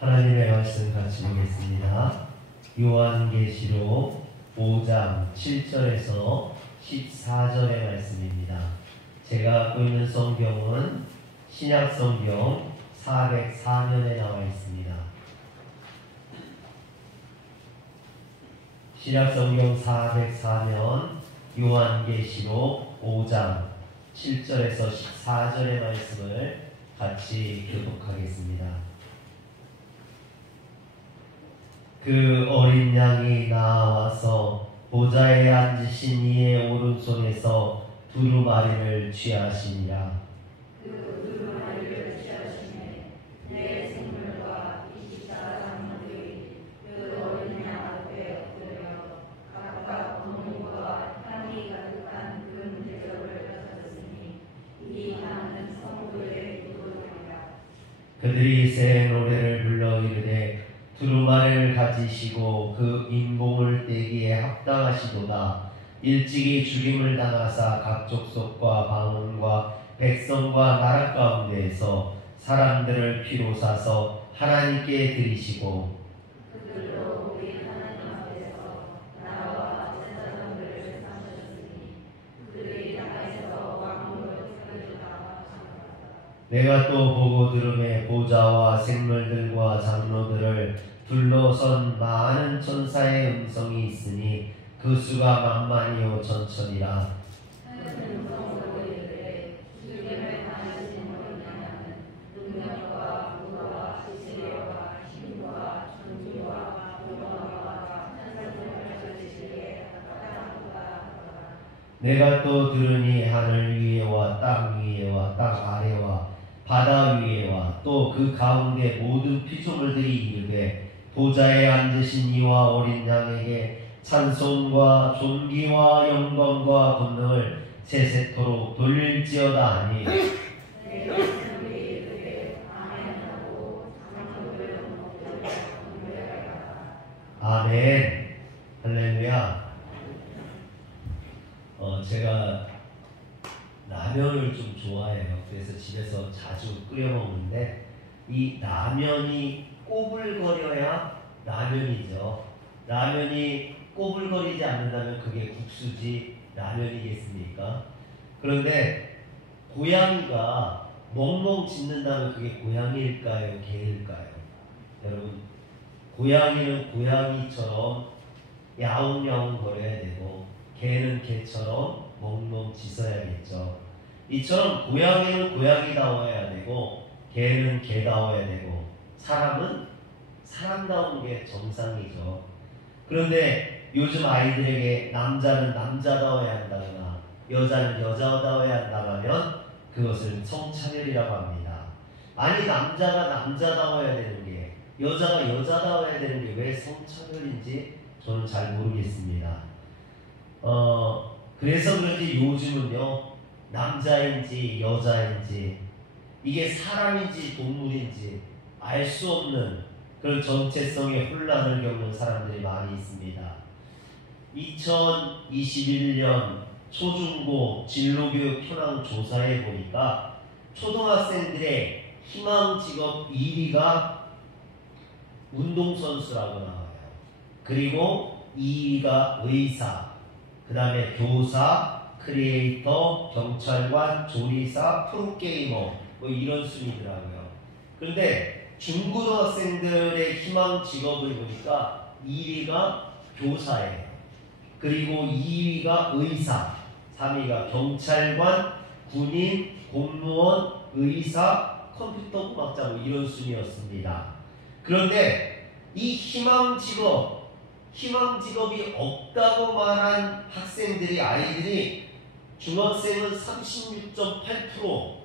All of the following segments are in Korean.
하나님의 말씀 같이 보겠습니다. 요한계시록 5장 7절에서 14절의 말씀입니다. 제가 갖고 있는 성경은 신약성경 404면에 나와 있습니다. 신약성경 404면 요한계시록 5장 7절에서 14절의 말씀을 같이 교독하겠습니다. 그 어린 양이 나와서 보좌에 앉으신 이의 오른손에서 두루마리를 취하시니라. 그 두루마리를 취하시매 내 생물과 24장로들이 그 어린 양 앞에 엎드려 각각 번호와 향이 가득한 금 대접을 가졌으니 이 향은 성도의 기도이라. 그들이 새 노래를 불러 이르되 두루마리를 가지시고 그 인봉을 떼기에 합당하시도다. 일찍이 죽임을 당하사 각 족속과 방언과 백성과 나라 가운데에서 사람들을 피로 사서 하나님께 드리시고 그들로 우리 하나님 앞에서 나와 제사장들을 삼으셨으니 그들이 땅에서 왕으로 세워졌다 하셨다. 내가 또 보고 들음에 보좌와 생물들과 장로들을 둘러선 많은 천사의 음성이 있으니 그 수가 만만이요 천천이라. 큰 음성으로 이르되 죽임을 당하신 어린 양은 능력과 부와 지혜와 힘과 존귀와 영광과 찬송을 가지시기에 합당하도다 하더라. 내가 또 들으니 하늘 위에와 땅 위에와 땅 아래와 바다 위에와 또 그 가운데 모든 피조물들이 이르되 보좌에 앉으신 이와 어린 양에게 찬송과 존귀와 영광과 권능을 세세토록 돌릴지어다 하니 아멘. 할렐루야. 제가 라면을 좀 좋아해요. 그래서 집에서 자주 끓여 먹는데 이 라면이 꼬불거려야 라면이죠. 라면이 꼬불거리지 않는다면 그게 국수지 라면이겠습니까? 그런데 고양이가 멍멍 짖는다면 그게 고양이일까요? 개일까요? 여러분, 고양이는 고양이처럼 야옹야옹 거려야 되고 개는 개처럼 멍멍 짖어야겠죠. 이처럼 고양이는 고양이다워야 되고 개는 개다워야 되고 사람은 사람다운 게 정상이죠. 그런데 요즘 아이들에게 남자는 남자다워야 한다거나 여자는 여자다워야 한다면 그것을 성차별이라고 합니다. 아니 남자가 남자다워야 되는 게 여자가 여자다워야 되는 게 왜 성차별인지 저는 잘 모르겠습니다. 그래서 그런지 요즘은요 남자인지 여자인지 이게 사람인지 동물인지 알 수 없는 그런 정체성의 혼란을 겪는 사람들이 많이 있습니다. 2021년 초중고 진로교육 현황 조사에 보니까 초등학생들의 희망 직업 1위가 운동선수라고 나와요. 그리고 2위가 의사, 그 다음에 교사, 크리에이터, 경찰관, 조리사, 프로게이머 뭐 이런 순위더라고요. 그런데 중고등학생들의 희망 직업을 보니까 1위가 교사예요. 그리고 2위가 의사, 3위가 경찰관, 군인, 공무원, 의사, 컴퓨터 공학자 뭐 이런 순위였습니다. 그런데 이 희망 직업이 없다고 말한 아이들이 중학생은 36.8%,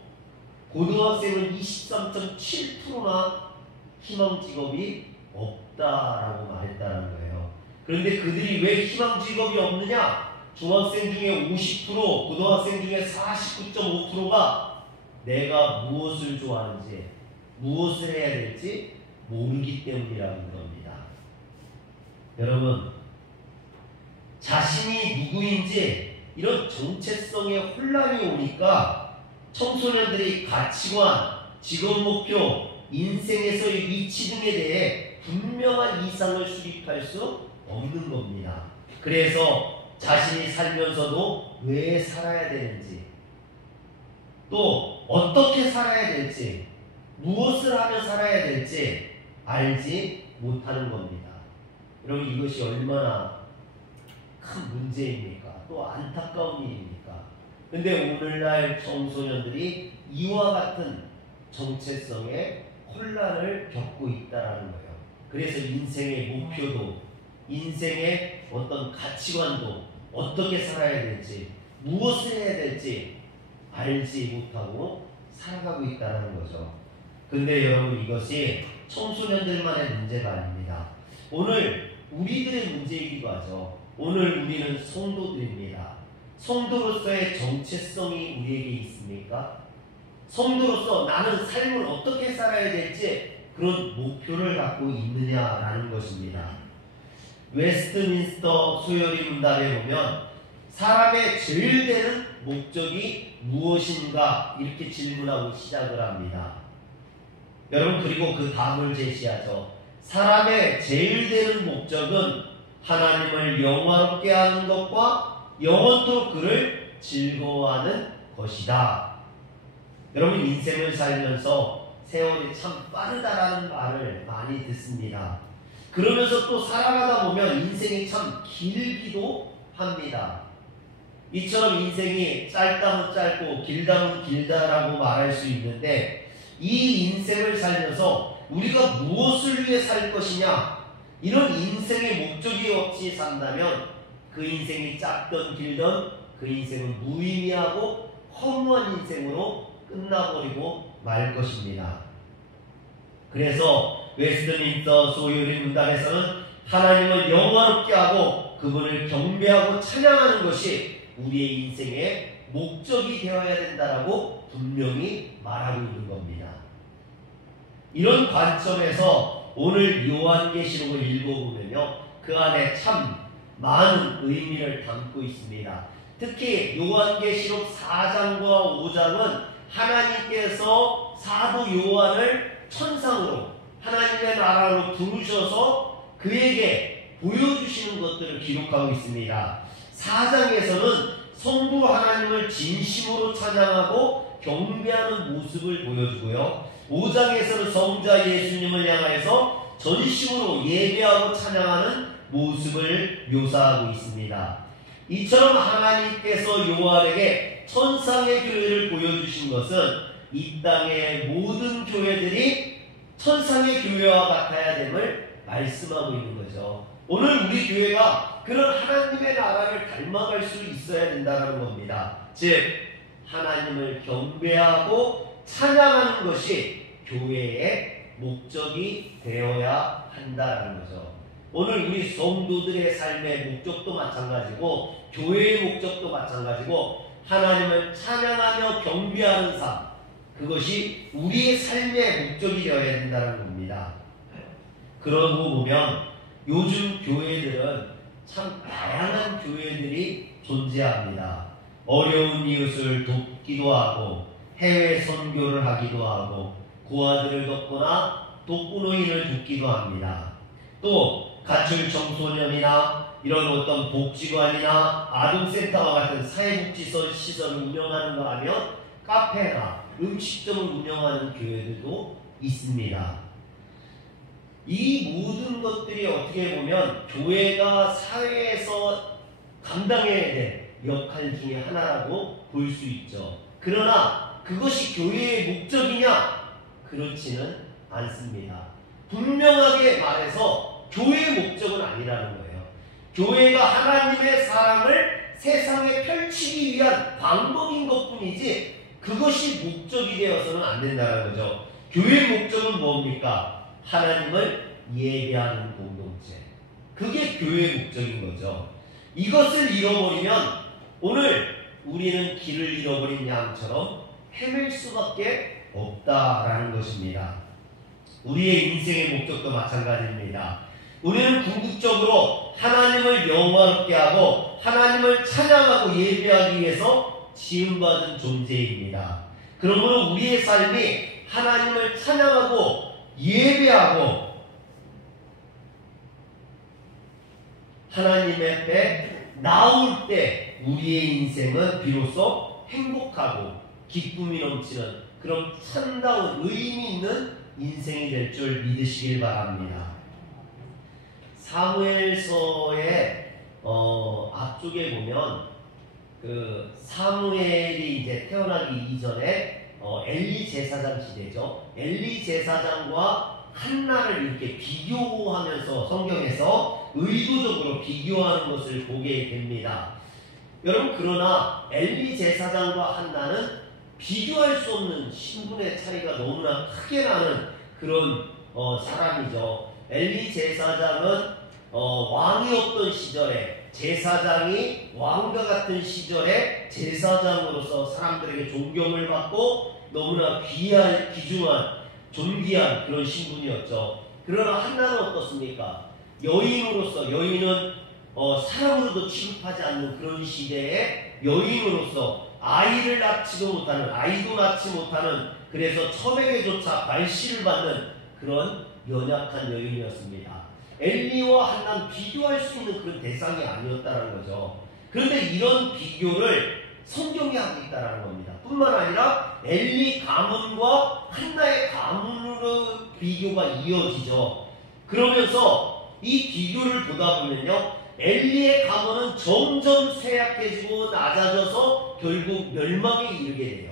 고등학생은 23.7%나 희망 직업이 없다라고 말했다는 거예요. 그런데 그들이 왜 희망 직업이 없느냐? 중학생 중에 50%, 고등학생 중에 49.5%가 내가 무엇을 좋아하는지, 무엇을 해야 될지 모르기 때문이라는 겁니다. 여러분, 자신이 누구인지 이런 정체성의 혼란이 오니까 청소년들이 가치관, 직업 목표, 인생에서의 위치 등에 대해 분명한 이상을 수립할 수 없는 겁니다. 그래서 자신이 살면서도 왜 살아야 되는지, 또 어떻게 살아야 될지, 무엇을 하며 살아야 될지 알지 못하는 겁니다. 여러분, 이것이 얼마나 큰 문제입니까? 또 안타까운 일입니까? 근데 오늘날 청소년들이 이와 같은 정체성의 혼란을 겪고 있다는 거예요. 그래서 인생의 목표도, 인생의 어떤 가치관도, 어떻게 살아야 될지, 무엇을 해야 될지 알지 못하고 살아가고 있다는 거죠. 근데 여러분, 이것이 청소년들만의 문제가 아닙니다. 오늘 우리들의 문제이기도 하죠. 오늘 우리는 성도들입니다. 성도로서의 정체성이 우리에게 있습니까? 성도로서 나는 삶을 어떻게 살아야 될지 그런 목표를 갖고 있느냐라는 것입니다. 웨스트민스터 소요리 문답에 보면 사람의 제일 되는 목적이 무엇인가 이렇게 질문하고 시작을 합니다. 여러분, 그리고 그 다음을 제시하죠. 사람의 제일 되는 목적은 하나님을 영화롭게 하는 것과 영원토록 그를 즐거워하는 것이다. 여러분, 인생을 살면서 세월이 참 빠르다라는 말을 많이 듣습니다. 그러면서 또 살아가다 보면 인생이 참 길기도 합니다. 이처럼 인생이 짧다면 짧고 길다면 길다라고 말할 수 있는데, 이 인생을 살면서 우리가 무엇을 위해 살 것이냐, 이런 인생의 목적이 없이 산다면 그 인생이 짧든 길든 그 인생은 무의미하고 허무한 인생으로 끝나버리고 말 것입니다. 그래서 웨스트민스터 소요리 문답에서는 하나님을 영화롭게 하고 그분을 경배하고 찬양하는 것이 우리의 인생의 목적이 되어야 된다라고 분명히 말하고 있는 겁니다. 이런 관점에서 오늘 요한계시록을 읽어보면요, 그 안에 참 많은 의미를 담고 있습니다. 특히 요한계시록 4장과 5장은 하나님께서 사도 요한을 천상으로, 하나님의 나라로 부르셔서 그에게 보여주시는 것들을 기록하고 있습니다. 4장에서는 성부 하나님을 진심으로 찬양하고 경배하는 모습을 보여주고요, 5장에서는 성자 예수님을 향하여서 전심으로 예배하고 찬양하는 모습을 묘사하고 있습니다. 이처럼 하나님께서 요한에게 천상의 교회를 보여주신 것은 이 땅의 모든 교회들이 천상의 교회와 같아야 됨을 말씀하고 있는 거죠. 오늘 우리 교회가 그런 하나님의 나라를 닮아갈 수 있어야 된다는 겁니다. 즉, 하나님을 경배하고 찬양하는 것이 교회의 목적이 되어야 한다는 거죠. 오늘 우리 성도들의 삶의 목적도 마찬가지고 교회의 목적도 마찬가지고 하나님을 찬양하며 경배하는 삶, 그것이 우리의 삶의 목적이 되어야 된다는 겁니다. 그러고 보면 요즘 교회들은 참 다양한 교회들이 존재합니다. 어려운 이웃을 돕기도 하고 해외 선교를 하기도 하고 고아들을 돕거나 독거노인을 돕기도 합니다. 또 가출 청소년이나 이런 어떤 복지관이나 아동센터와 같은 사회복지시설을 운영하는가 하면 카페나 음식점을 운영하는 교회들도 있습니다. 이 모든 것들이 어떻게 보면 교회가 사회에서 감당해야 될 역할 중에 하나라고 볼 수 있죠. 그러나 그것이 교회의 목적이냐? 그렇지는 않습니다. 분명하게 말해서 교회의 목적은 아니라는 거예요. 교회가 하나님의 사랑을 세상에 펼치기 위한 방법인 것뿐이지 그것이 목적이 되어서는 안 된다는 거죠. 교회의 목적은 뭡니까? 하나님을 예배하는 공동체. 그게 교회의 목적인 거죠. 이것을 잃어버리면 오늘 우리는 길을 잃어버린 양처럼 헤맬 수밖에 없다라는 것입니다. 우리의 인생의 목적도 마찬가지입니다. 우리는 궁극적으로 하나님을 영화롭게 하고 하나님을 찬양하고 예배하기 위해서 지음받은 존재입니다. 그러므로 우리의 삶이 하나님을 찬양하고 예배하고 하나님 앞에 나올 때 우리의 인생은 비로소 행복하고 기쁨이 넘치는 그런 참다운 의미 있는 인생이 될 줄 믿으시길 바랍니다. 사무엘서의 앞쪽에 보면 그 사무엘이 이제 태어나기 이전에 엘리 제사장 시대죠. 엘리 제사장과 한나를 이렇게 비교하면서 성경에서 의도적으로 비교하는 것을 보게 됩니다. 여러분, 그러나 엘리 제사장과 한나는 비교할 수 없는 신분의 차이가 너무나 크게 나는 그런 사람이죠. 엘리 제사장은 왕이었던 시절에, 제사장이 왕과 같은 시절에 제사장으로서 사람들에게 존경을 받고 너무나 귀중한 존귀한 그런 신분이었죠. 그러나 한나는 어떻습니까? 여인으로서, 여인은 사람으로도 취급하지 않는 그런 시대에 여인으로서 아이도 낳지 못하는, 그래서 첨에게조차 발시를 받는 그런 연약한 여인이었습니다. 엘리와 한나는 비교할 수 있는 그런 대상이 아니었다는 거죠. 그런데 이런 비교를 성경이 하고 있다는 겁니다. 뿐만 아니라 엘리 가문과 한나의 가문으로 비교가 이어지죠. 그러면서 이 비교를 보다 보면요, 엘리의 가문은 점점 쇠약해지고 낮아져서 결국 멸망에 이르게 돼요.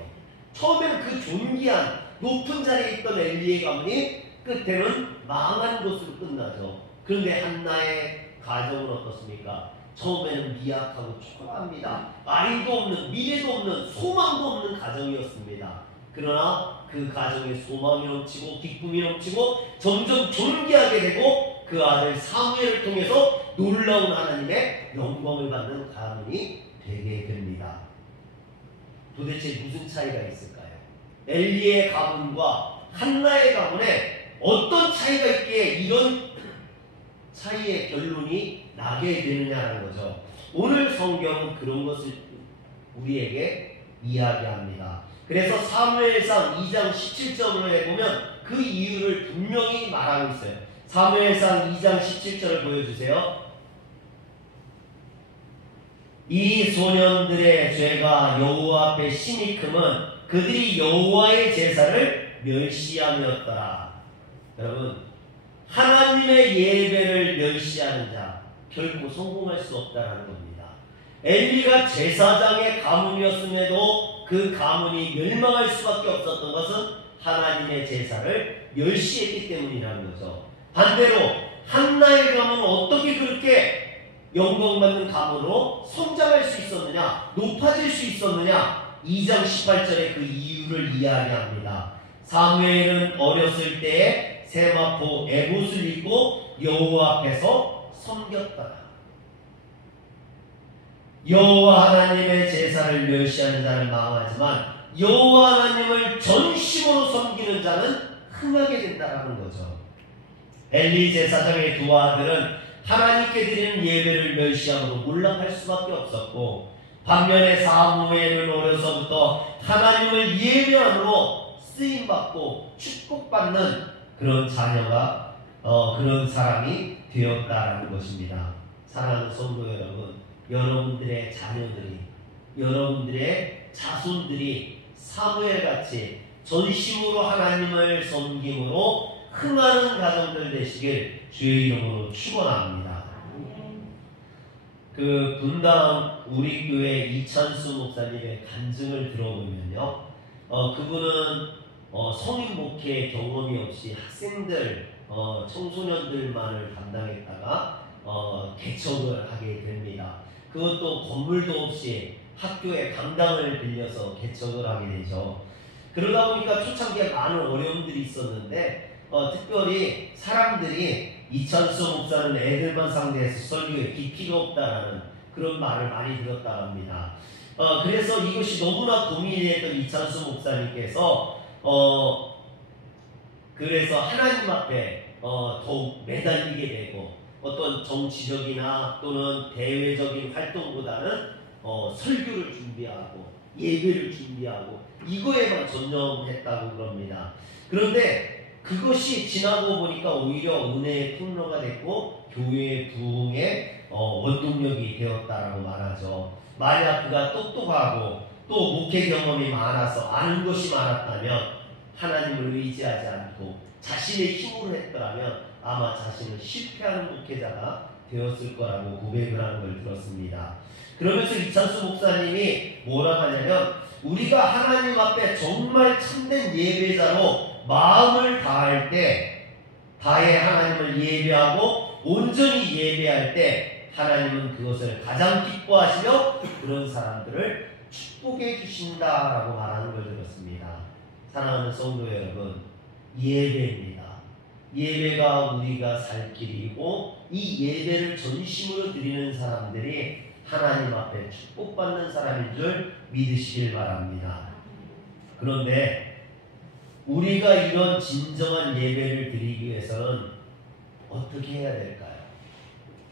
처음에는 그 존귀한 높은 자리에 있던 엘리의 가문이 끝에는 망한 것으로 끝나죠. 그런데 한나의 가정은 어떻습니까? 처음에는 미약하고 초라합니다. 아이도 없는, 미래도 없는, 소망도 없는 가정이었습니다. 그러나 그 가정에 소망이 넘치고 기쁨이 넘치고 점점 존귀하게 되고 그 아들 사무엘을 통해서 놀라운 하나님의 영광을 받는 가문이 되게 됩니다. 도대체 무슨 차이가 있을까요? 엘리의 가문과 한나의 가문에 어떤 차이가 있기에 이런 차이의 결론이 나게 되느냐는 거죠. 오늘 성경은 그런 것을 우리에게 이야기합니다. 그래서 사무엘상 2장 17절을 보면 그 이유를 분명히 말하고 있어요. 사무엘상 2장 17절을 보여주세요. 이 소년들의 죄가 여호와 앞에 심히 크면 그들이 여호와의 제사를 멸시함이었더라. 여러분, 하나님의 예배를 멸시하는 자 결코 성공할 수 없다는 겁니다. 엘리가 제사장의 가문이었음에도 그 가문이 멸망할 수밖에 없었던 것은 하나님의 제사를 멸시했기 때문이라는 거죠. 반대로 한나의 가문은 어떻게 그렇게 영광받는 가문으로 성장할 수 있었느냐, 높아질 수 있었느냐, 2장 18절에 그 이유를 이야기합니다. 사무엘은 어렸을 때에 세마포 에봇을 입고 여호와 앞에서 섬겼더라. 여호와 하나님의 제사를 멸시하는 자는 망하지만 여호와 하나님을 전심으로 섬기는 자는 흥하게 된다는 거죠. 엘리 제사장의 두 아들은 하나님께 드리는 예배를 멸시함으로 몰락할 수밖에 없었고, 반면에 사무엘은 어려서부터 하나님을 예배함으로 쓰임받고 축복받는 그런 자녀가 그런 사람이 되었다라는 것입니다. 사랑하는 성도 여러분, 여러분들의 자녀들이, 여러분들의 자손들이 사무엘같이 전심으로 하나님을 섬김으로 흥하는 가정들 되시길 주의 이름으로 축원합니다. 그 분당 우리 교회 이찬수 목사님의 간증을 들어보면요, 그분은 성인 목회 경험이 없이 학생들, 청소년들만을 담당했다가 개척을 하게 됩니다. 그것도 건물도 없이 학교에 강당을 빌려서 개척을 하게 되죠. 그러다 보니까 초창기에 많은 어려움들이 있었는데, 특별히 사람들이 이찬수 목사는 애들만 상대해서 설교에 깊이가 없다라는 그런 말을 많이 들었다고 합니다. 그래서 이것이 너무나 고민이 됐던 이찬수 목사님께서 그래서 하나님 앞에 더욱 매달리게 되고, 어떤 정치적이나 또는 대외적인 활동보다는 설교를 준비하고 예배를 준비하고 이거에만 전념했다고 그럽니다. 그런데 그것이 지나고 보니까 오히려 은혜의 통로가 됐고 교회의 부흥의 원동력이 되었다라고 말하죠. 만약 그가 똑똑하고 또 목회 경험이 많아서 아는 것이 많았다면 하나님을 의지하지 않고 자신의 힘으로 했더라면 아마 자신은 실패하는 목회자가 되었을 거라고 고백을 하는 걸 들었습니다. 그러면서 이찬수 목사님이 뭐라 하냐면 우리가 하나님 앞에 정말 참된 예배자로 마음을 다할 때 다해 하나님을 예배하고 온전히 예배할 때 하나님은 그것을 가장 기뻐하시며 그런 사람들을 축복해 주신다라고 말하는 걸 들었습니다. 사랑하는 성도 여러분, 예배입니다. 예배가 우리가 살 길이고 이 예배를 전심으로 드리는 사람들이 하나님 앞에 축복받는 사람인 줄 믿으시길 바랍니다. 그런데 우리가 이런 진정한 예배를 드리기 위해서는 어떻게 해야 될까요?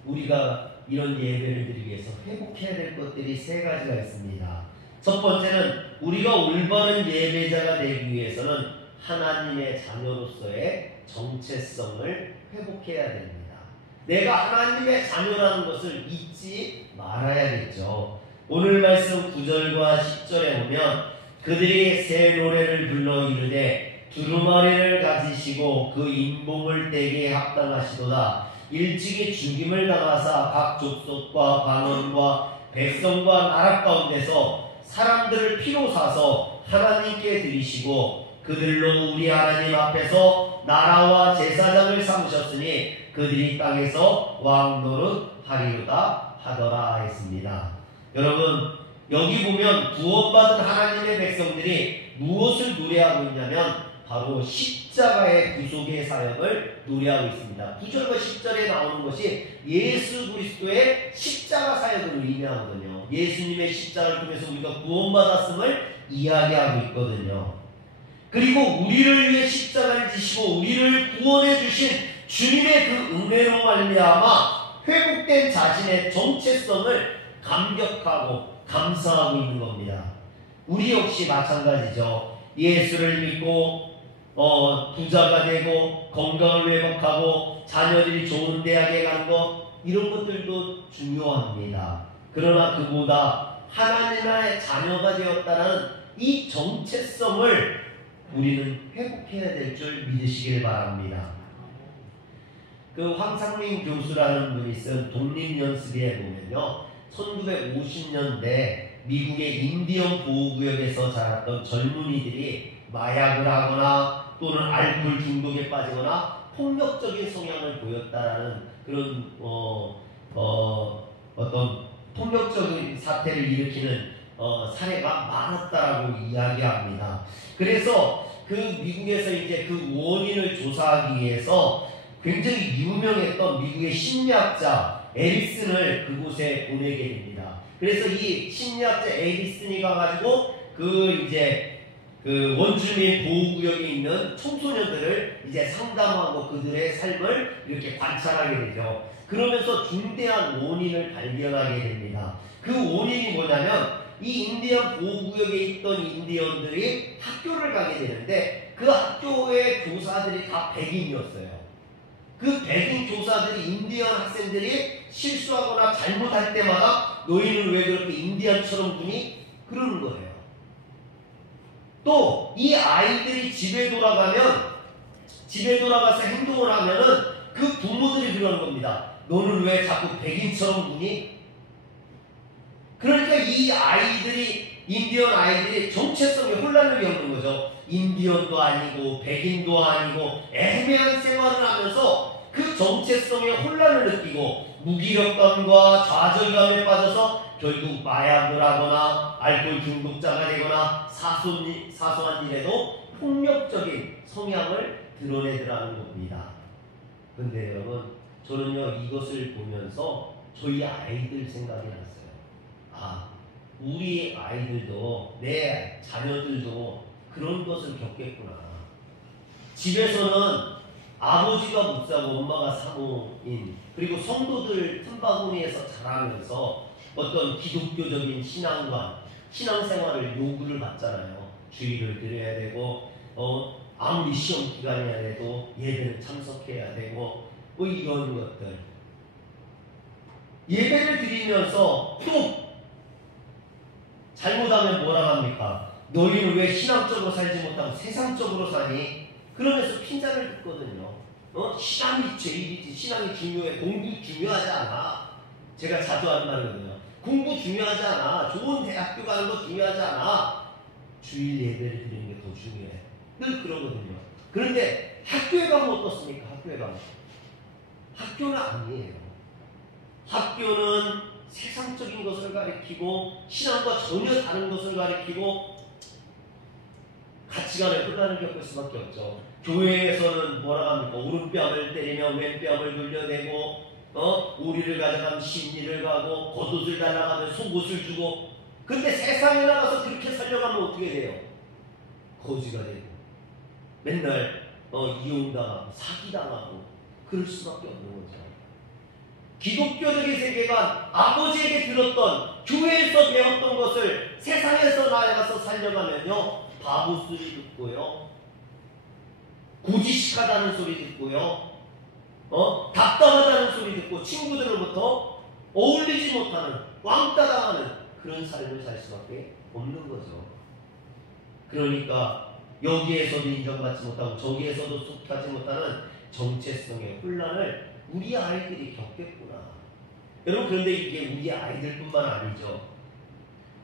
우리가 이런 예배를 드리기 위해서 회복해야 될 것들이 세 가지가 있습니다. 첫 번째는 우리가 올바른 예배자가 되기 위해서는 하나님의 자녀로서의 정체성을 회복해야 됩니다. 내가 하나님의 자녀라는 것을 잊지 말아야겠죠. 오늘 말씀 9절과 10절에 보면 그들이 새 노래를 불러 이르되 두루마리를 가지시고 그 인봉을 떼기에 합당하시도다. 일찍이 죽임을 당하사 각 족속과 방언과 백성과 나라 가운데서 사람들을 피로 사서 하나님께 드리시고 그들로 우리 하나님 앞에서 나라와 제사장을 삼으셨으니 그들이 땅에서 왕 노릇하리로다 하더라 했습니다. 여러분, 여기 보면 구원받은 하나님의 백성들이 무엇을 노래하고 있냐면 바로 십자가의 구속의 사역을 노래하고 있습니다. 9절과 10절에 나오는 것이 예수 그리스도의 십자가 사역을 의미하거든요. 예수님의 십자가를 통해서 우리가 구원받았음을 이야기하고 있거든요. 그리고 우리를 위해 십자가를 지시고 우리를 구원해 주신 주님의 그 은혜로 말미암아 회복된 자신의 정체성을 감격하고 감사하고 있는 겁니다. 우리 역시 마찬가지죠. 예수를 믿고 부자가 되고 건강을 회복하고 자녀들이 좋은 대학에 가는 것 이런 것들도 중요합니다. 그러나 그보다 하나님의 자녀가 되었다는 이 정체성을 우리는 회복해야 될 줄 믿으시길 바랍니다. 그 황상민 교수라는 분이 쓴 독립연습에 보면요, 1950년대 미국의 인디언 보호구역에서 자랐던 젊은이들이 마약을 하거나 또는 알코올 중독에 빠지거나 폭력적인 성향을 보였다라는 그런 어떤 폭력적인 사태를 일으키는 사례가 많았다라고 이야기합니다. 그래서 그 미국에서 이제 그 원인을 조사하기 위해서 굉장히 유명했던 미국의 심리학자 에리슨을 그곳에 보내게 됩니다. 그래서 이 심리학자 에리슨이 가가지고 그 원주민 보호구역에 있는 청소년들을 이제 상담하고 그들의 삶을 이렇게 관찰하게 되죠. 그러면서 중대한 원인을 발견하게 됩니다. 그 원인이 뭐냐면 이 인디언 보호구역에 있던 인디언들이 학교를 가게 되는데 그 학교의 교사들이 다 백인이었어요. 그 백인 교사들이 인디언 학생들이 실수하거나 잘못할 때마다 너희는 왜 그렇게 인디언처럼 구니? 그러는 거예요. 또 이 아이들이 집에 돌아가서 행동을 하면은 그 부모들이 그러는 겁니다. 너는 왜 자꾸 백인처럼 구니? 그러니까 이 아이들이 인디언 아이들이 정체성에 혼란을 겪는 거죠. 인디언도 아니고 백인도 아니고 애매한 생활을 하면서 그 정체성에 혼란을 느끼고 무기력감과 좌절감에 빠져서 결국 마약을 하거나 알코올 중독자가 되거나 사소한 일에도 폭력적인 성향을 드러내더라는 겁니다. 근데 여러분, 저는요 이것을 보면서 저희 아이들 생각이 났어요. 아, 우리 아이들도 내 자녀들도 그런 것을 겪겠구나. 집에서는 아버지가 목사고 엄마가 사모인, 그리고 성도들 틈바구니에서 자라면서 어떤 기독교적인 신앙관, 신앙생활을 요구를 받잖아요. 주의를 드려야 되고 아무리 시험 기간이 아니라도 예배는 참석해야 되고 뭐 이런 것들. 예배를 드리면서 또 잘못하면 뭐라 합니까? 너희는 왜 신앙적으로 살지 못하고 세상적으로 사니? 그러면서 핀잔을 듣거든요. 신앙이 제일이지. 신앙이 중요해. 공부 중요하지 않아. 제가 자주 하는 말이거든요. 공부 중요하지 않아. 좋은 대학교 가는 거 중요하지 않아. 주일 예배를 드리는 게 더 중요해. 늘 그러거든요. 그런데 학교에 가면 어떻습니까? 학교에 가면. 학교는 아니에요. 학교는 세상적인 것을 가리키고 신앙과 전혀 다른 것을 가리키고 가치관의 혼란을 겪을 수밖에 없죠. 교회에서는 뭐라 합니까? 오른뺨을 때리며 왼뺨을 돌려내고 오리를 가져가면 심리를 가고 겉옷을 달라가면 속옷을 주고. 근데 세상에 나가서 그렇게 살려가면 어떻게 돼요? 거지가 되고 맨날 이용당하고 사기당하고 그럴 수밖에 없는 거죠. 기독교적인 세계관, 아버지에게 들었던 교회에서 배웠던 것을 세상에서 나가서 살려가면요, 바보 소리 듣고요, 고지식하다는 소리 듣고요, 답답하다는 소리 듣고 친구들로부터 어울리지 못하는, 왕따 당하는 그런 삶을 살 수밖에 없는 거죠. 그러니까 여기에서도 인정받지 못하고 저기에서도 속하지 못하는 정체성의 혼란을 우리 아이들이 겪겠구나. 여러분, 그런데 이게 우리 아이들뿐만 아니죠.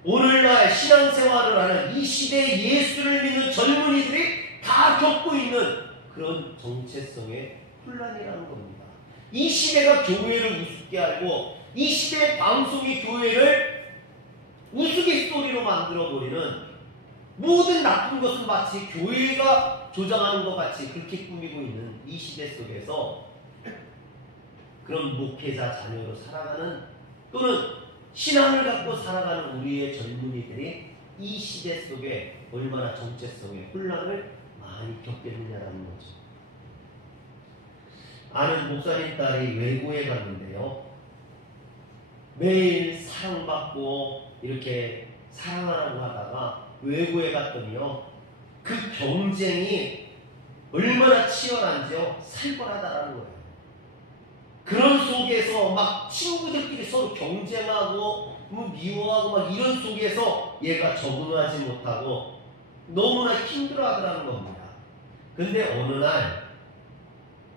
오늘날 신앙생활을 하는 이 시대의 예수를 믿는 젊은이들이 다 겪고 있는 그런 정체성의 혼란이라는 겁니다. 이 시대가 교회를 우습게 알고 이 시대의 방송이 교회를 우스갯소리로 만들어버리는, 모든 나쁜 것은 마치 교회가 조장하는 것 같이 그렇게 꾸미고 있는 이 시대 속에서 그런 목회자 자녀로 살아가는, 또는 신앙을 갖고 살아가는 우리의 젊은이들이 이 시대 속에 얼마나 정체성의 혼란을 많이 겪겠느냐라는 거죠. 아는 목사님 딸이 외고에 갔는데요, 매일 사랑받고 이렇게 사랑하라고 하다가 외고에 갔더니요, 그 경쟁이 얼마나 치열한지요, 살벌하다라는 거예요. 그런 속에서 막 친구들끼리 서로 경쟁하고 미워하고 막 이런 속에서 얘가 적응하지 못하고 너무나 힘들어하더라는 겁니다. 근데 어느 날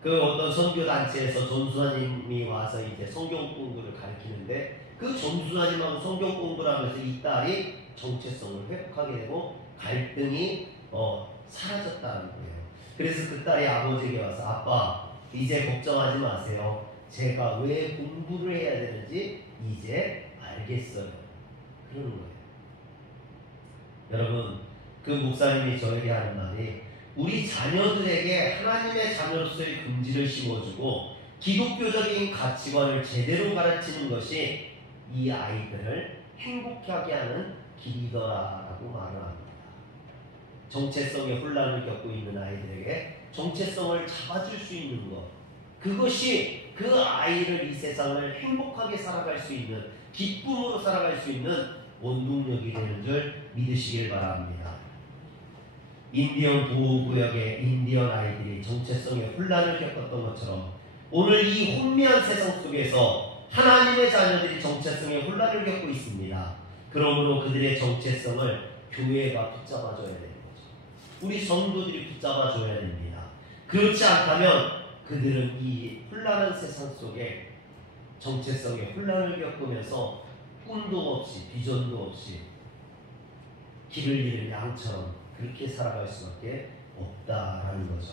그 어떤 선교단체에서 전수사님이 와서 이제 성경 공부를 가르치는데, 그 전수사님하고 성경 공부를 하면서 이 딸이 정체성을 회복하게 되고 갈등이 사라졌다는 거예요. 그래서 그 딸이 아버지에게 와서, 아빠, 이제 걱정하지 마세요. 제가 왜 공부를 해야 되는지 이제 알겠어요. 그러는 거예요. 여러분, 그 목사님이 저에게 하는 말이, 우리 자녀들에게 하나님의 자녀로서의 긍지를 심어주고 기독교적인 가치관을 제대로 가르치는 것이 이 아이들을 행복하게 하는 길이더라라고 말을 합니다. 정체성의 혼란을 겪고 있는 아이들에게 정체성을 잡아줄 수 있는 것, 그것이 그 아이를, 이 세상을 행복하게 살아갈 수 있는, 기쁨으로 살아갈 수 있는 원동력이 되는 줄 믿으시길 바랍니다. 인디언 보호구역의 인디언 아이들이 정체성의 혼란을 겪었던 것처럼 오늘 이 혼미한 세상 속에서 하나님의 자녀들이 정체성의 혼란을 겪고 있습니다. 그러므로 그들의 정체성을 교회가 붙잡아줘야 되는 거죠. 우리 성도들이 붙잡아줘야 됩니다. 그렇지 않다면 그들은 이 혼란한 세상 속에 정체성의 혼란을 겪으면서 꿈도 없이 비전도 없이 길을 잃은 양처럼 그렇게 살아갈 수밖에 없다라는 거죠.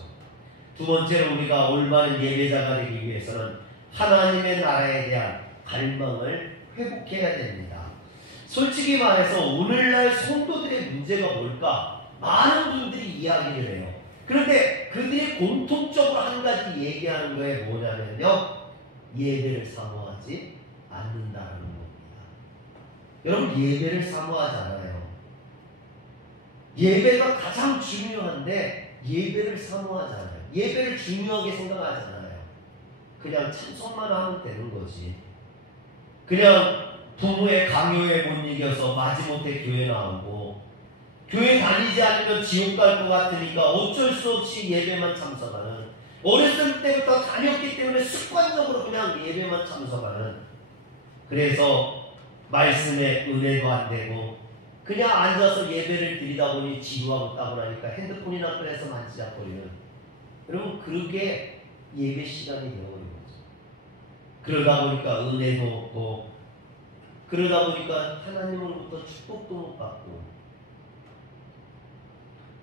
두 번째로, 우리가 올바른 예배자가 되기 위해서는 하나님의 나라에 대한 갈망을 회복해야 됩니다. 솔직히 말해서 오늘날 성도들의 문제가 뭘까? 많은 분들이 이야기를 해요. 그런데 그들이 공통적으로 한 가지 얘기하는 거에 뭐냐면요, 예배를 사모하지 않는다는 겁니다. 여러분, 예배를 사모하지 않아요. 예배가 가장 중요한데 예배를 사모하지 않아요. 예배를 중요하게 생각하지 않아요. 그냥 참석만 하면 되는 거지. 그냥 부모의 강요에 못 이겨서 마지못해 교회 나오고, 교회 다니지 않으면 지옥 갈 것 같으니까 어쩔 수 없이 예배만 참석하는, 어렸을 때부터 다녔기 때문에 습관적으로 그냥 예배만 참석하는, 그래서 말씀에 은혜도 안 되고 그냥 앉아서 예배를 드리다 보니 지루하고 따분하니까 핸드폰이나 꺼내서 만지작거리는, 여러분 그게 예배 시간이 되어버린 거죠. 그러다 보니까 은혜도 없고, 그러다 보니까 하나님으로부터 축복도 못 받고.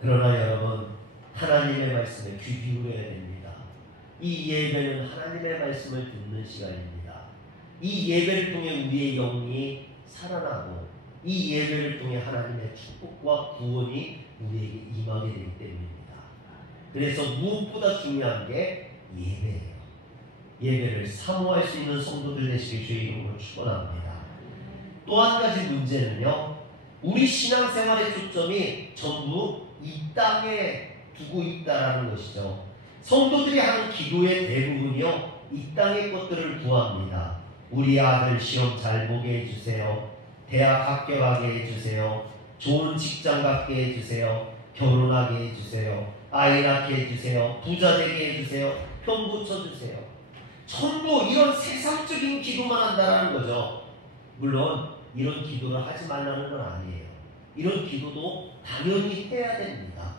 그러나 여러분, 하나님의 말씀에 귀 기울여야 됩니다. 이 예배는 하나님의 말씀을 듣는 시간입니다. 이 예배를 통해 우리의 영이 살아나고, 이 예배를 통해 하나님의 축복과 구원이 우리에게 임하게 되기 때문입니다. 그래서 무엇보다 중요한 게 예배예요. 예배를 사모할 수 있는 성도들 되시길 주의 이름으로 축원합니다. 또 한 가지 문제는요, 우리 신앙생활의 초점이 전부 이 땅에 두고 있다라는 것이죠. 성도들이 하는 기도의 대부분이요, 이 땅의 것들을 구합니다. 우리 아들 시험 잘 보게 해주세요. 대학 합격하게 해주세요. 좋은 직장 갖게 해주세요. 결혼하게 해주세요. 아이 낳게 해주세요. 부자 되게 해주세요. 편 고쳐주세요. 전부 이런 세상적인 기도만 한다는 거죠. 물론 이런 기도를 하지 말라는 건 아니에요. 이런 기도도 당연히 해야 됩니다.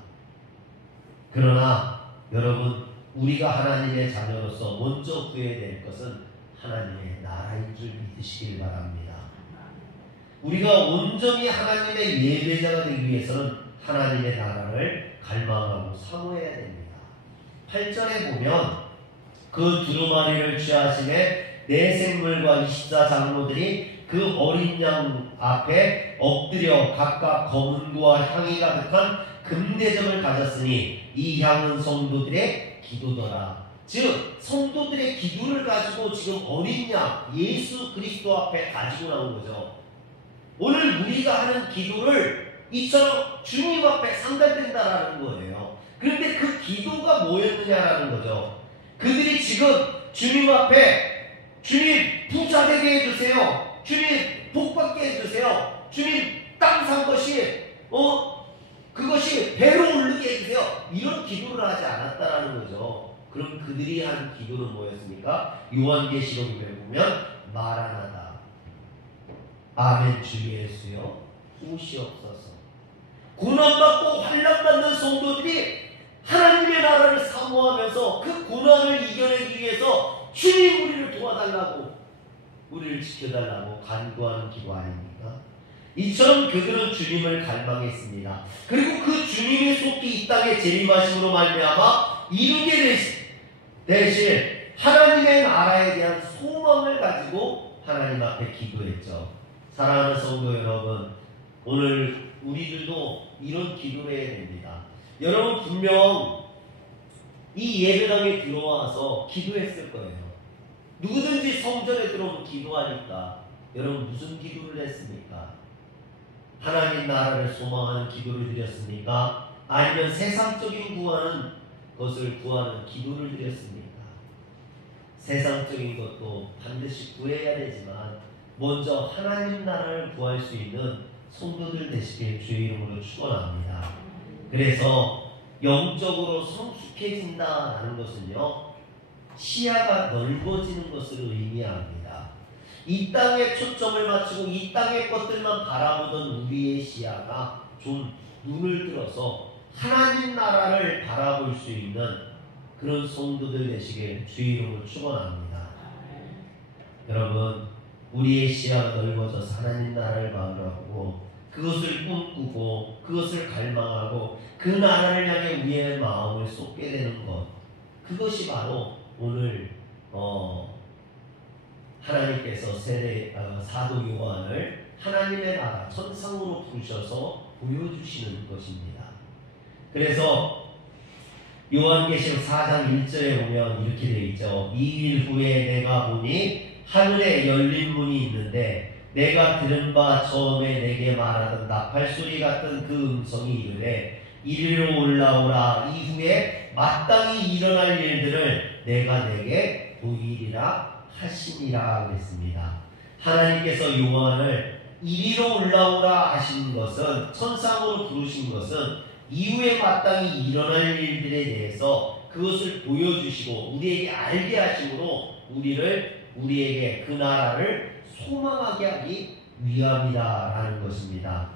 그러나 여러분, 우리가 하나님의 자녀로서 먼저 구해야 될 것은 하나님의 나라인 줄 믿으시길 바랍니다. 우리가 온전히 하나님의 예배자가 되기 위해서는 하나님의 나라를 갈망하고 사모해야 됩니다. 8절에 보면 그 두루마리를 취하심에 네 생물과 24장로들이 그 어린 양 앞에 엎드려 각각 검은고와 향이 가득한 금대접을 가졌으니 이 향은 성도들의 기도더라. 즉 성도들의 기도를 가지고 지금 어린 양 예수 그리스도 앞에 가지고 나온 거죠. 오늘 우리가 하는 기도를 이처럼 주님 앞에 상달된다라는 거예요. 그런데 그 기도가 뭐였느냐라는 거죠. 그들이 지금 주님 앞에 주님 부자 되게 해주세요. 주님 복받게 해주세요. 주님 땅 산 것이 그것이 배로 오르게 해주세요. 이런 기도를 하지 않았다라는 거죠. 그럼 그들이 한 기도는 뭐였습니까? 요한계시록에 보면 마라나다, 아멘 주 예수여 오시옵소서. 고난받고 환난받는 성도들이 하나님의 나라를 사모하면서 그 고난을 이겨내기 위해서 주님 우리를 도와달라고, 우리를 지켜달라고 간구하는 기도 아닙니까? 이처럼 그들은 주님을 갈망했습니다. 그리고 그 주님의 속히 이 땅에 재림하심으로 말미암아 이루게 되실 하나님의 나라에 대한 소망을 가지고 하나님 앞에 기도했죠. 사랑하는 성도 여러분, 오늘 우리들도 이런 기도를 해야 됩니다. 여러분 분명 이 예배당에 들어와서 기도했을 거예요. 누구든지 성전에 들어오면 기도하니까 여러분 무슨 기도를 했습니까? 하나님 나라를 소망하는 기도를 드렸습니까? 아니면 세상적인 구하는 것을 구하는 기도를 드렸습니까? 세상적인 것도 반드시 구해야 되지만 먼저 하나님 나라를 구할 수 있는 성도들 되시길 주의 이름으로 축원합니다. 그래서 영적으로 성숙해진다는 것은요, 시야가 넓어지는 것을 의미합니다. 이 땅에 초점을 맞추고 이 땅의 것들만 바라보던 우리의 시야가 좀 눈을 들어서 하나님 나라를 바라볼 수 있는 그런 성도들 되시길 주의 이름으로 축원합니다. 여러분, 우리의 시야가 넓어져서 하나님 나라를 바라보고 그것을 꿈꾸고 그것을 갈망하고 그 나라를 향해 우리의 마음을 쏟게 되는 것, 그것이 바로 오늘 하나님께서 사도 요한을 하나님의 나라 천상으로 부르셔서 보여주시는 것입니다. 그래서 요한계시록 4장 1절에 보면 이렇게 되어 있죠. 2일 후에 내가 보니 하늘에 열린 문이 있는데 내가 들은 바 처음에 내게 말하던 나팔소리 같은 그 음성이 이르되 이리로 올라오라. 이후에 마땅히 일어날 일들을 내가 내게 보이리라 하시니라 그랬습니다. 하나님께서 요한을 이리로 올라오라 하신 것은, 천상으로 부르신 것은 이후에 마땅히 일어날 일들에 대해서 그것을 보여주시고 우리에게 알게 하심으로 우리에게 그 나라를 소망하게 하기 위함이다라는 것입니다.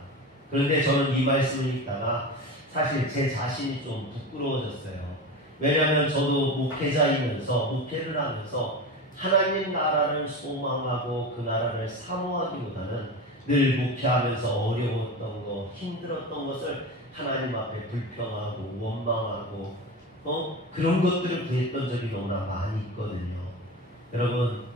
그런데 저는 이 말씀을 읽다가 사실 제 자신이 좀 부끄러워졌어요. 왜냐하면 저도 목회를 하면서 하나님 나라를 소망하고 그 나라를 사모하기보다는 늘 목회하면서 어려웠던 거, 힘들었던 것을 하나님 앞에 불평하고 원망하고 그런 것들을 구했던 적이 너무나 많이 있거든요. 여러분,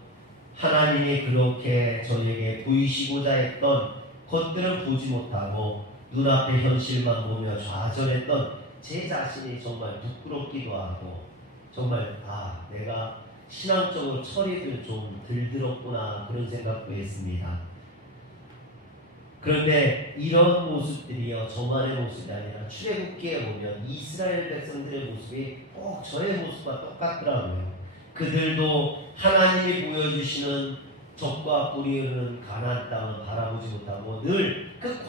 하나님이 그렇게 저에게 보이시고자 했던 것들은 보지 못하고 눈앞의 현실만 보며 좌절했던 제 자신이 정말 부끄럽기도 하고, 정말 내가 신앙적으로 철이를 좀 들들었구나 그런 생각도 했습니다. 그런데 이런 모습들이요, 저만의 모습이 아니라 출애굽기에 보면 이스라엘 백성들의 모습이 꼭 저의 모습과 똑같더라고요. 그들도 하나님이 보여주시는 적과 꿀이 흐르는 가나안 땅을 바라보지 못하고 늘 그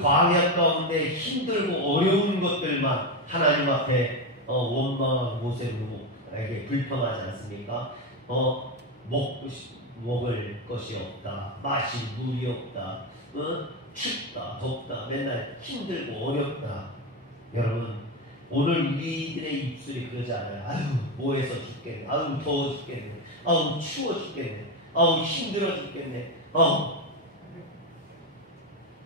광야 가운데 힘들고 어려운 것들만 하나님 앞에 원망하고 모세에게 불평하지 않습니까? 먹을 것이 없다, 마실 물이 없다, 춥다, 덥다, 맨날 힘들고 어렵다. 여러분, 오늘 우리들의 입술이 그러지 않아요. 아유, 뭐해서 죽겠네, 아유, 더워 죽겠네, 아유, 추워 죽겠네, 아유, 힘들어 죽겠네.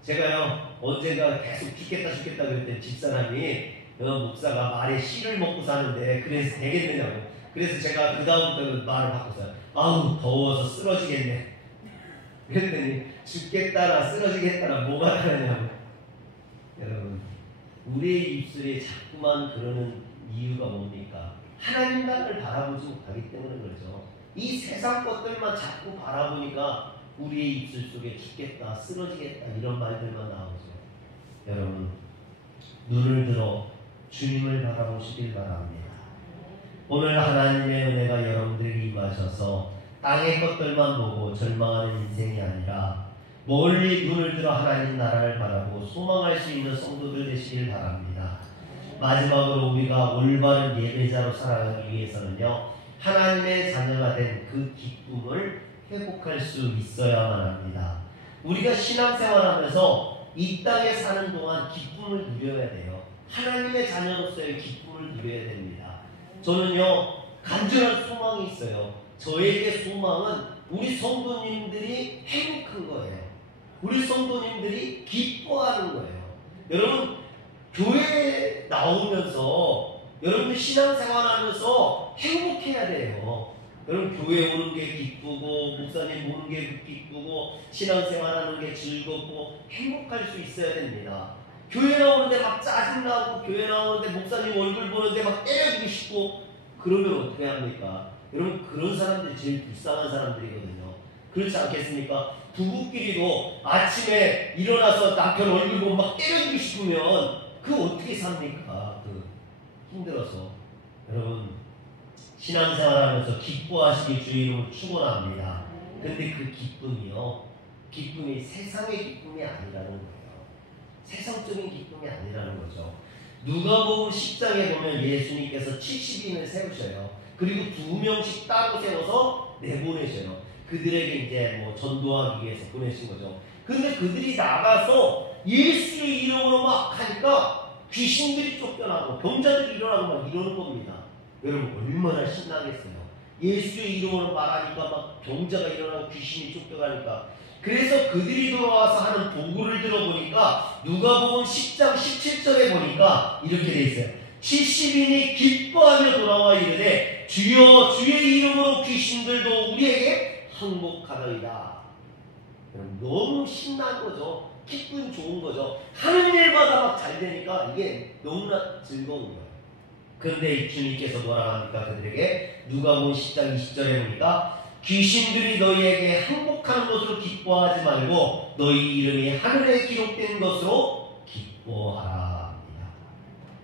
제가요, 언젠가 계속 죽겠다 그랬더니 집사람이 목사가 말에 씨를 먹고 사는데 그래서 되겠느냐고. 그래서 제가 그 다음부터는 말을 바꿨어요. 아우, 더워서 쓰러지겠네. 그랬더니 죽겠다나 쓰러지겠다나 뭐가 다르냐고. 여러분, 우리의 입술이 자꾸만 그러는 이유가 뭡니까? 하나님 나라를 바라보지 못하기 때문에 그렇죠. 이 세상 것들만 자꾸 바라보니까 우리의 입술 속에 죽겠다, 쓰러지겠다 이런 말들만 나오죠. 여러분, 눈을 들어 주님을 바라보시길 바랍니다. 오늘 하나님의 은혜가 여러분들에게 임하셔서 땅의 것들만 보고 절망하는 인생이 아니라 멀리 눈을 들어 하나님 나라를 바라보고 소망할 수 있는 성도들 되시길 바랍니다. 마지막으로 우리가 올바른 예배자로 살아가기 위해서는요, 하나님의 자녀가 된 그 기쁨을 회복할 수 있어야만 합니다. 우리가 신앙생활하면서 이 땅에 사는 동안 기쁨을 누려야 돼요. 하나님의 자녀로서의 기쁨을 누려야 됩니다. 저는요, 간절한 소망이 있어요. 저에게 소망은 우리 성도님들이 행복한 거예요. 우리 성도님들이 기뻐하는 거예요. 여러분, 교회에 나오면서 여러분 신앙생활하면서 행복해야 돼요. 여러분, 교회 오는 게 기쁘고 목사님 오는 게 기쁘고 신앙생활하는 게 즐겁고 행복할 수 있어야 됩니다. 교회 나오는데 막 짜증나고 교회 나오는데 목사님 얼굴 보는데 막 때려주고 싶고 그러면 어떻게 합니까? 여러분, 그런 사람들이 제일 불쌍한 사람들이거든요. 그렇지 않겠습니까? 부부끼리도 아침에 일어나서 남편 얼굴 보고 막 때려주고 싶으면 그거 어떻게 삽니까? 힘들어서. 여러분, 신앙생활하면서 기뻐하시길 주의 이름으로 축원합니다. 근데 그 기쁨이 세상의 기쁨이 아니라는 거예요. 세상적인 기쁨이 아니라는 거죠. 누가복음 10장에 보면 예수님께서 70인을 세우셔요. 그리고 2명씩 따로 세워서 내보내셔요. 그들에게 이제 전도하기 위해서 보내신 거죠. 근데 그들이 나가서 예수의 이름으로 막 하니까 귀신들이 쫓겨나고 병자들이 일어나고 막 이러는 겁니다. 여러분, 얼마나 신나겠어요. 예수의 이름으로 말하니까 막 병자가 일어나고 귀신이 쫓겨가니까. 그래서 그들이 돌아와서 하는 도구를 들어보니까 누가복음 10장 17절에 보니까 이렇게 돼 있어요. 70인이 기뻐하며 돌아와 이르되 주여 주의 이름으로 귀신들도 우리에게 항복하더이다. 너무 신난 거죠. 기분 좋은 거죠. 하는 일마다 막 잘 되니까 이게 너무나 즐거운 거예요. 그런데 주님께서 뭐라 합니까? 그들에게 누가복음 10장 20절에 보니까 귀신들이 너희에게 항복하는 것으로 기뻐하지 말고 너희 이름이 하늘에 기록된 것으로 기뻐하라 합니다.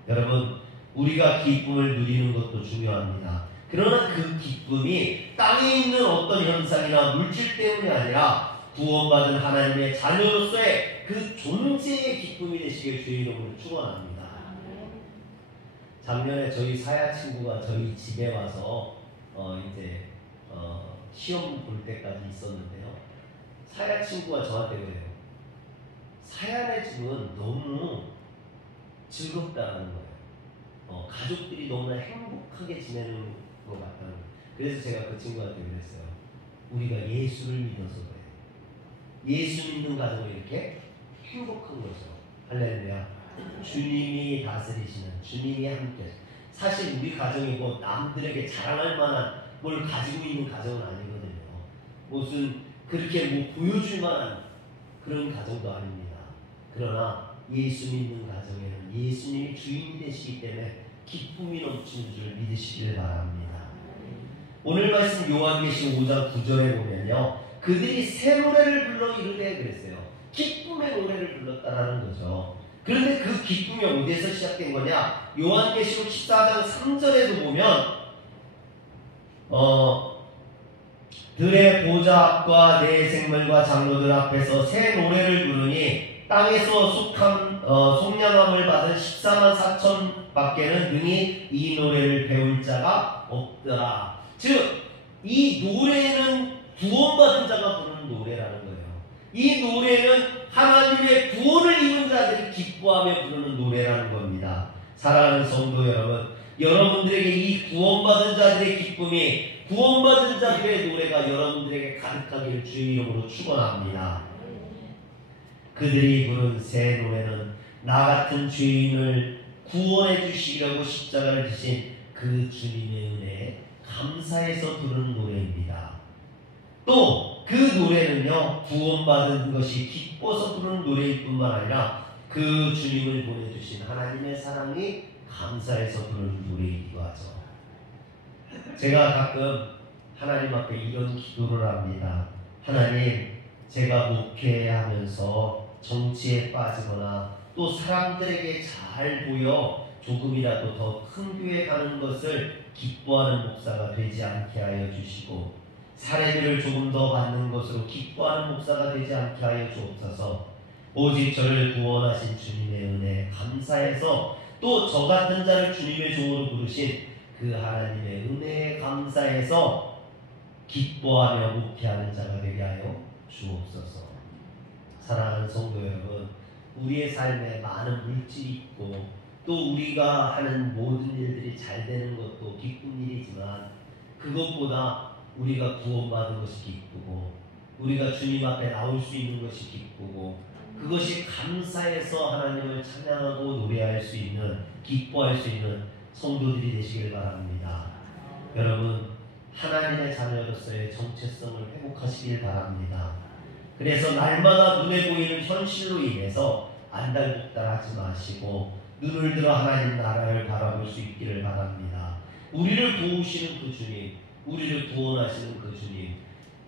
여러분, 우리가 기쁨을 누리는 것도 중요합니다. 그러나 그 기쁨이 땅에 있는 어떤 현상이나 물질 때문이 아니라 구원받은 하나님의 자녀로서의 그 존재의 기쁨이 되시길 주의 이름으로 축원합니다. 작년에 저희 사야 친구가 저희 집에 와서 시험 볼 때까지 있었는데요. 사야 친구가 저한테 그래요. 사야네 집은 너무 즐겁다는 거예요. 가족들이 너무나 행복하게 지내는 것 같다는 거예요. 그래서 제가 그 친구한테 그랬어요. 우리가 예수를 믿어서 그래요. 예수 믿는 가정은 이렇게 행복한 거죠. 할렐루야. 주님이 다스리시는, 주님이 함께. 사실 우리 가정이 뭐 남들에게 자랑할 만한 뭘 가지고 있는 가정은 아니거든요. 무슨 그렇게 뭐 보여줄 만한 그런 가정도 아닙니다. 그러나 예수 믿는 가정에는 예수님이 주인이 되시기 때문에 기쁨이 넘치는 줄 믿으시길 바랍니다. 오늘 말씀 요한계시록 5장 9절에 보면요, 그들이 새 노래를 불러 이르되 그랬어요. 기쁨의 노래를 불렀다라는 거죠. 그런데 그 기쁨이 어디에서 시작된 거냐? 요한계시록 14장 3절에도 보면 들의 보좌 앞과 내 생물과 장로들 앞에서 새 노래를 부르니 땅에서 속량함을 받은 14만 4천 밖에는 능히 이 노래를 배울 자가 없더라. 즉 이 노래는 구원받은 자가 부르는 노래라는 거예요. 이 노래는 하나님의 구원을 입은 자들이 기뻐하며 부르는 노래라는 겁니다. 사랑하는 성도 여러분, 여러분들에게 이 구원받은 자들의 기쁨이, 구원받은 자들의 노래가 여러분들에게 가득하기를 주의 이름으로 축원합니다. 그들이 부른 새 노래는 나 같은 죄인을 구원해 주시려고 십자가를 지신 그 주님의 은혜에 감사해서 부르는 노래입니다. 또 그 노래는요, 구원받은 것이 기뻐서 부르는 노래일 뿐만 아니라 그 주님을 보내주신 하나님의 사랑이 감사해서 부르는 노래이기도 하죠. 제가 가끔 하나님 앞에 이런 기도를 합니다. 하나님, 제가 목회하면서 정치에 빠지거나 또 사람들에게 잘 보여 조금이라도 더 큰 교회 가는 것을 기뻐하는 목사가 되지 않게 하여 주시고, 사례비를 조금 더 받는 것으로 기뻐하는 목사가 되지 않게 하여 주옵소서. 오직 저를 구원하신 주님의 은혜에 감사해서 또 저 같은 자를 주님의 종으로 부르신 그 하나님의 은혜에 감사해서 기뻐하며 목회하는 자가 되게 하여 주옵소서. 사랑하는 성도 여러분, 우리의 삶에 많은 물질이 있고 또 우리가 하는 모든 일들이 잘 되는 것도 기쁜 일이지만, 그것보다 우리가 구원받은 것이 기쁘고 우리가 주님 앞에 나올 수 있는 것이 기쁘고 그것이 감사해서 하나님을 찬양하고 노래할 수 있는, 기뻐할 수 있는 성도들이 되시길 바랍니다. 여러분, 하나님의 자녀로서의 정체성을 회복하시길 바랍니다. 그래서 날마다 눈에 보이는 현실로 인해서 안달복달하지 마시고 눈을 들어 하나님 나라를 바라볼 수 있기를 바랍니다. 우리를 도우시는 그 주님, 우리를 구원하시는 그 주님,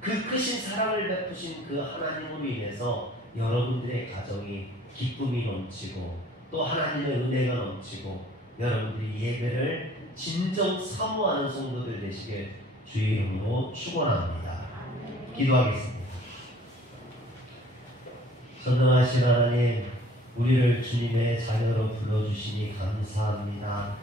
그 크신 사랑을 베푸신 그 하나님으로 인해서 여러분들의 가정이 기쁨이 넘치고 또 하나님의 은혜가 넘치고 여러분들이 예배를 진정 사모하는 성도들 되시길 주의 이름으로 축원합니다. 기도하겠습니다. 전능하신 하나님, 우리를 주님의 자녀로 불러주시니 감사합니다.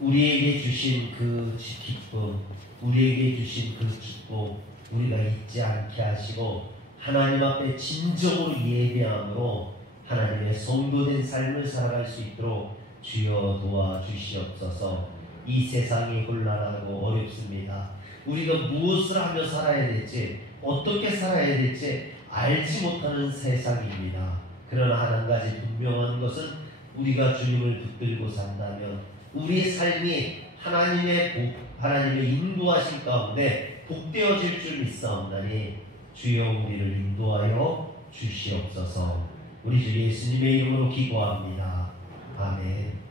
우리에게 주신 그 기쁨, 우리에게 주신 그 축복 우리가 잊지 않게 하시고 하나님 앞에 진정으로 예배함으로 하나님의 성도된 삶을 살아갈 수 있도록 주여 도와주시옵소서. 이 세상이 혼란하고 어렵습니다. 우리가 무엇을 하며 살아야 될지, 어떻게 살아야 될지 알지 못하는 세상입니다. 그러나 한 가지 분명한 것은 우리가 주님을 붙들고 산다면 우리의 삶이 하나님의 인도하신 가운데 복되어질 줄 믿사옵나니 주여 우리를 인도하여 주시옵소서. 우리 주 예수님의 이름으로 기도합니다. 아멘.